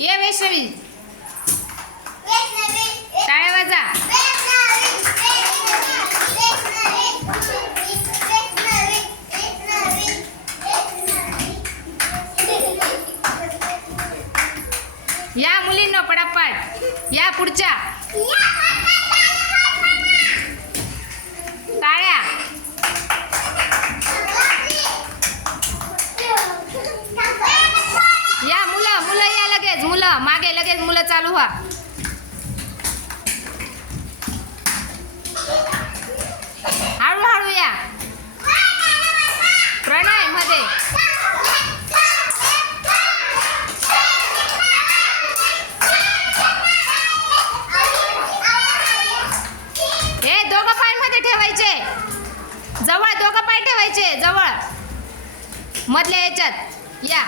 ये वैष्णवी टाळ्या वाजा. या मुलींनो पटापट या पुढच्या टाळ्या. या मुलं मुलं या लगेच मुलं मागे लगेच मुलं चालू व्हा. हळूहळू या. प्रणय मध्ये हे दोघं पाय मध्ये ठेवायचे जवळ दोघं पाय ठेवायचे जवळ मधल्या याच्यात या.